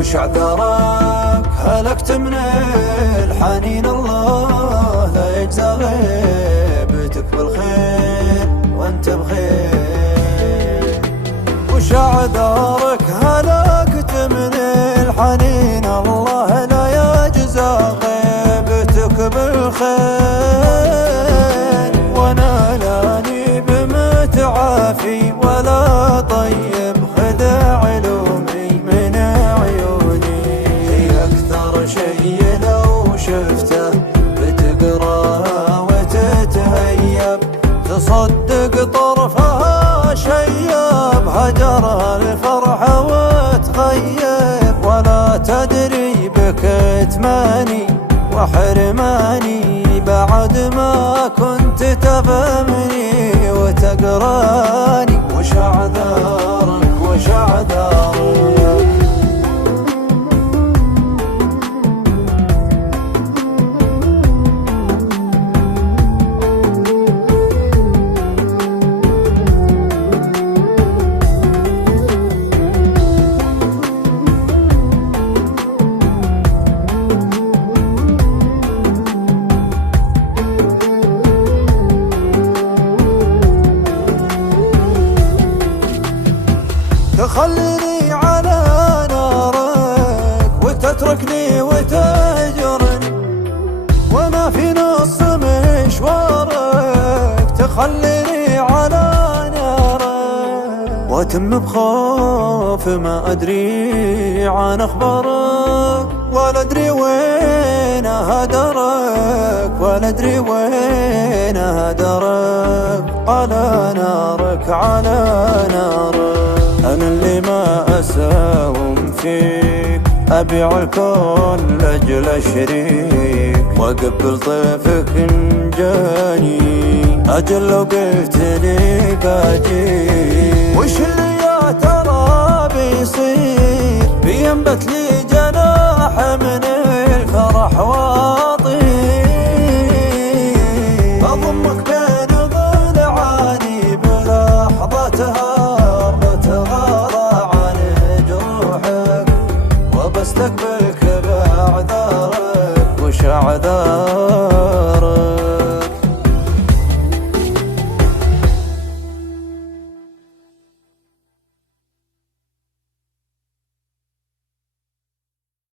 وش اعذرك هلكت من الحنين؟ الله لا يجزى غيبتك بالخير وانت بخير. وش اعذرك هلكت من الحنين؟ الله لا يجزى غيبتك بالخير. وانا لاني بمتعافي ولا طيب خذ علومي من عيوني. هي اكثر شي لو شفته بتقراه وتتهيب، تصدق طرفها شيب هجرها الفرحة وتغيب. ولا تدري بكتماني وحرماني بعد ما كنت تفهمني وتقراني. وش اعذارك وش اعذارك؟ تخليني على نارك وتتركني وتهجرني، وانا في نص مشوارك تخليني على نارك. واتم بخوف ما ادري عن اخبارك، ولا ادري وين هدرك، ولا ادري وين هدرك. على نارك على نارك أنا اللي ما أساوم فيك، أبيع الكون لأجل شريك، وأقبل طيفك إن جاني، أجل لو قلت لي باجيك. وش اللي يا ترى بيصير؟ بينبت لي جناح من الفرح وأطير، أضمك بين ضلعاني بلحظتها، بستقبل